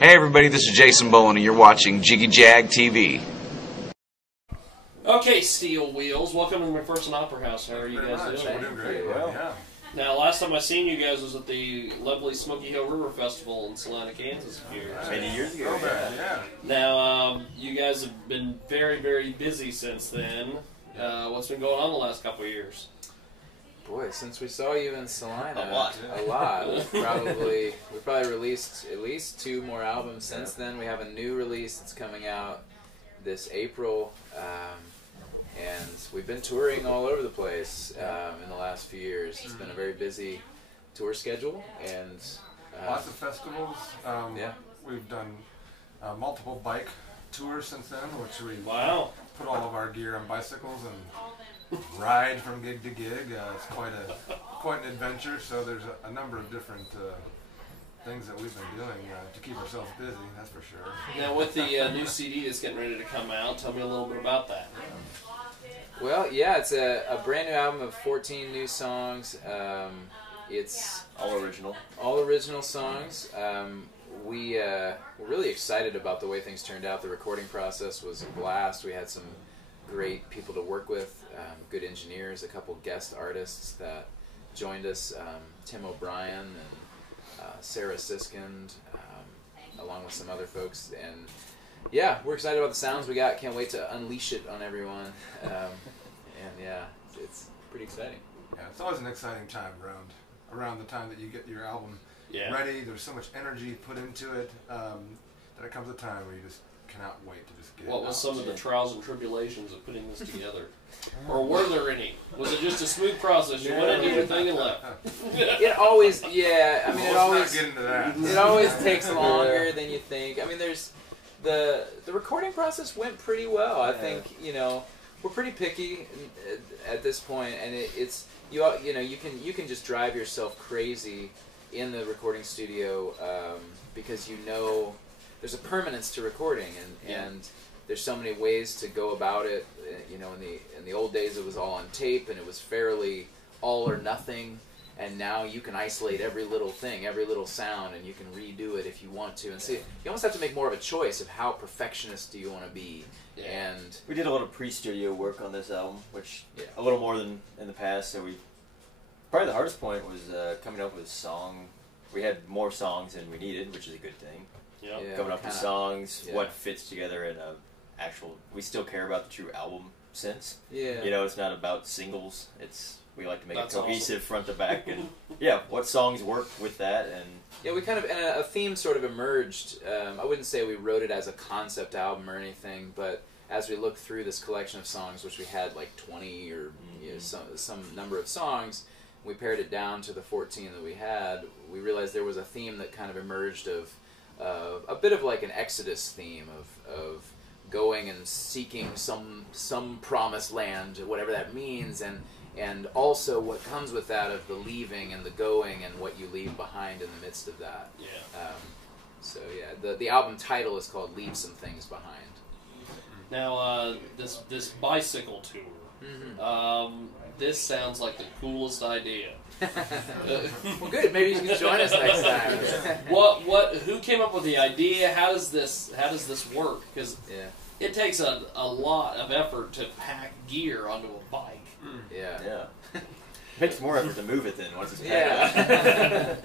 Hey everybody, this is Jason Bowen and you're watching Jiggy Jag TV. Okay, Steel Wheels, welcome to the McPherson Opera House. How are you guys doing? We're doing great. Yeah. Now, last time I seen you guys was at the lovely Smoky Hill River Festival in Salina, Kansas a few years ago. Many years ago. Yeah. Now, you guys have been very, very busy since then. What's been going on the last couple of years? Boy, since we saw you in Salina, A lot. a lot. We probably released at least 2 more albums since then. We have a new release that's coming out this April, and we've been touring all over the place in the last few years. It's been a very busy tour schedule, and lots of festivals. Yeah, we've done multiple bike tours since then, which we put all of our gear on bicycles and ride from gig to gig. It's quite an adventure. So there's a number of different things that we've been doing to keep ourselves busy. That's for sure. Now, with the new CD that's getting ready to come out, tell me a little bit about that. well, yeah, it's a brand new album of 14 new songs. It's all original. All original songs. We're really excited about the way things turned out. The recording process was a blast. We had some great people to work with, good engineers, a couple guest artists that joined us, Tim O'Brien and Sarah Siskind, along with some other folks. And yeah, we're excited about the sounds we got. Can't wait to unleash it on everyone. And yeah, it's pretty exciting. Yeah, it's always an exciting time around the time that you get your album ready. There's so much energy put into it that it comes a time where you just cannot wait to just get it out. What was some of the trials and tribulations of putting this together? Or were there any? Was it just a smooth process? You went into your thing and left? It always, yeah. I mean, Let's not get into that. it always takes longer than you think. I mean, there's the recording process went pretty well. I think we're pretty picky at this point, and it's you can just drive yourself crazy in the recording studio because there's a permanence to recording, and there's so many ways to go about it. In the old days, it was all on tape, and it was fairly all or nothing. And now you can isolate every little thing, every little sound, and you can redo it if you want to. And see, you almost have to make more of a choice of how perfectionist do you want to be. Yeah. And we did a lot of pre-studio work on this album, which a little more than in the past. So probably the hardest point was coming up with song. We had more songs than we needed, which is a good thing. Yeah. Coming up with songs, what fits together in a actual. We still care about the true album sense. Yeah. It's not about singles. We like to make That's it cohesive awesome. front to back, and what songs work with that, and we kind of, and a theme sort of emerged. I wouldn't say we wrote it as a concept album or anything, but as we looked through this collection of songs, which we had like 20 or some number of songs, we pared it down to the 14 that we had. We realized there was a theme that kind of emerged of a bit of like an Exodus theme of going and seeking some promised land, whatever that means, and also what comes with that of the leaving and the going and what you leave behind in the midst of that. The album title is called "Leave Some Things Behind." Now, this bicycle tour, this sounds like the coolest idea. Well, good. Maybe you can join us next time. Who came up with the idea? How does this work? Because it takes a lot of effort to pack gear onto a bike. Yeah. It takes more effort to move it than once it's packed.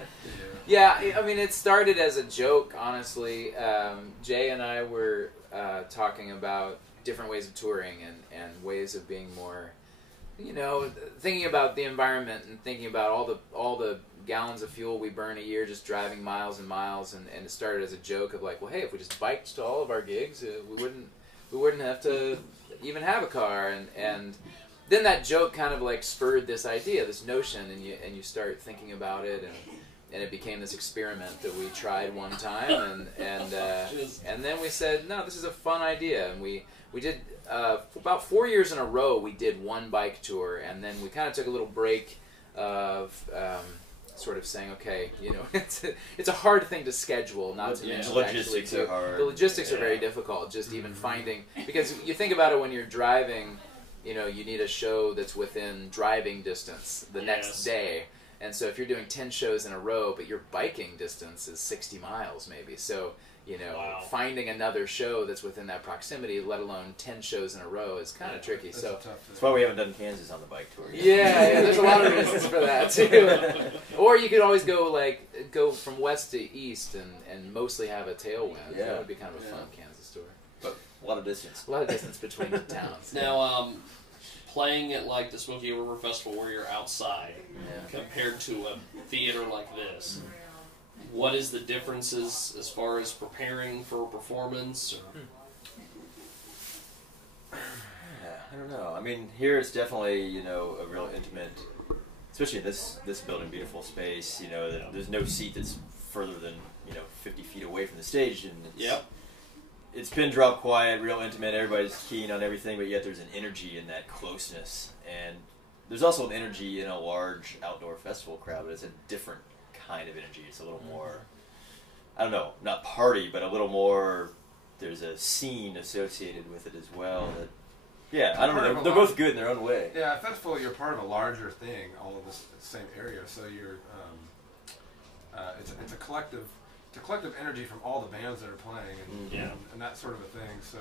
I mean, it started as a joke, honestly. Jay and I were talking about different ways of touring and ways of being more, thinking about the environment and thinking about all the gallons of fuel we burn a year just driving miles and miles. And it started as a joke of like, well, hey, if we just biked to all of our gigs, we wouldn't have to even have a car. And then that joke kind of like spurred this idea, this notion, and you start thinking about it, and it became this experiment that we tried one time, and then we said, no, this is a fun idea, and we did about 4 years in a row. We did one bike tour, and then we kind of took a little break of sort of saying, okay, it's a hard thing to schedule, not to mention the logistics are hard. The logistics are very difficult, just even finding, because you think about it when you're driving. You need a show that's within driving distance the next day, And so if you're doing 10 shows in a row, but your biking distance is 60 miles maybe, so finding another show that's within that proximity, let alone 10 shows in a row, is kind of tricky. So that's why we haven't done Kansas on the bike tour yet. Yeah, there's a lot of reasons for that too. Or you could always go from west to east and mostly have a tailwind. Yeah. That would be kind of a fun Kansas tour. But a lot of distance. A lot of distance between the towns. Now, playing at like the Smoky River Festival where you're outside compared to a theater like this, what is the differences as far as preparing for a performance? I don't know. I mean, here it's definitely, a real intimate, especially in this building, beautiful space, there's no seat that's further than, 50 feet away from the stage, and it's pin drop quiet, real intimate, everybody's keen on everything, but yet there's an energy in that closeness, and there's also an energy in a large outdoor festival crowd, but it's a different kind of energy. It's a little more, I don't know, not party, but a little more, there's a scene associated with it as well. That, I don't know, they're both good in their own way. Yeah, a festival, you're part of a larger thing, all of this same area, so you're, it's a collective energy from all the bands that are playing, and that sort of a thing, so,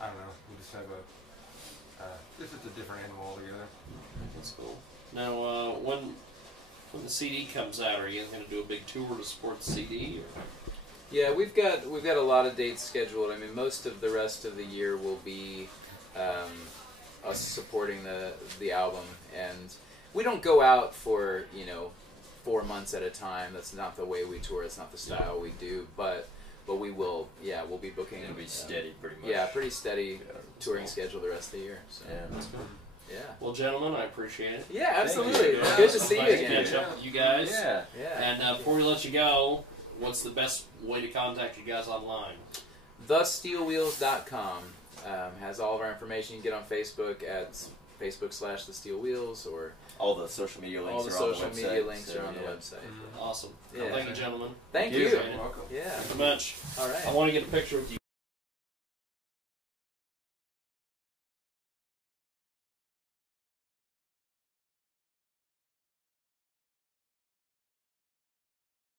I don't know, we just have it's just a different animal altogether. That's cool. Now, when the CD comes out, are you guys going to do a big tour to support the CD? Or? Yeah, we've got a lot of dates scheduled. I mean, most of the rest of the year will be us supporting the album, and we don't go out for 4 months at a time. That's not the way we tour. It's not the style we do. But we will. Yeah, we'll be booking. It'll be steady, pretty much. Yeah, pretty steady touring schedule the rest of the year. So. Yeah, that's good. Yeah. Well, gentlemen, I appreciate it. Yeah, absolutely. Yeah. Good to see you Nice again. to catch up with you guys. Yeah. And before we let you go, what's the best way to contact you guys online? TheSteelWheels.com has all of our information. You can get on Facebook at Facebook/TheSteelWheels, or all the social media links. All the social media links are on the website. Awesome. Yeah. Well, thank you, gentlemen. Thank you. You're welcome. Yeah. Thank you very much. All right. I want to get a picture with you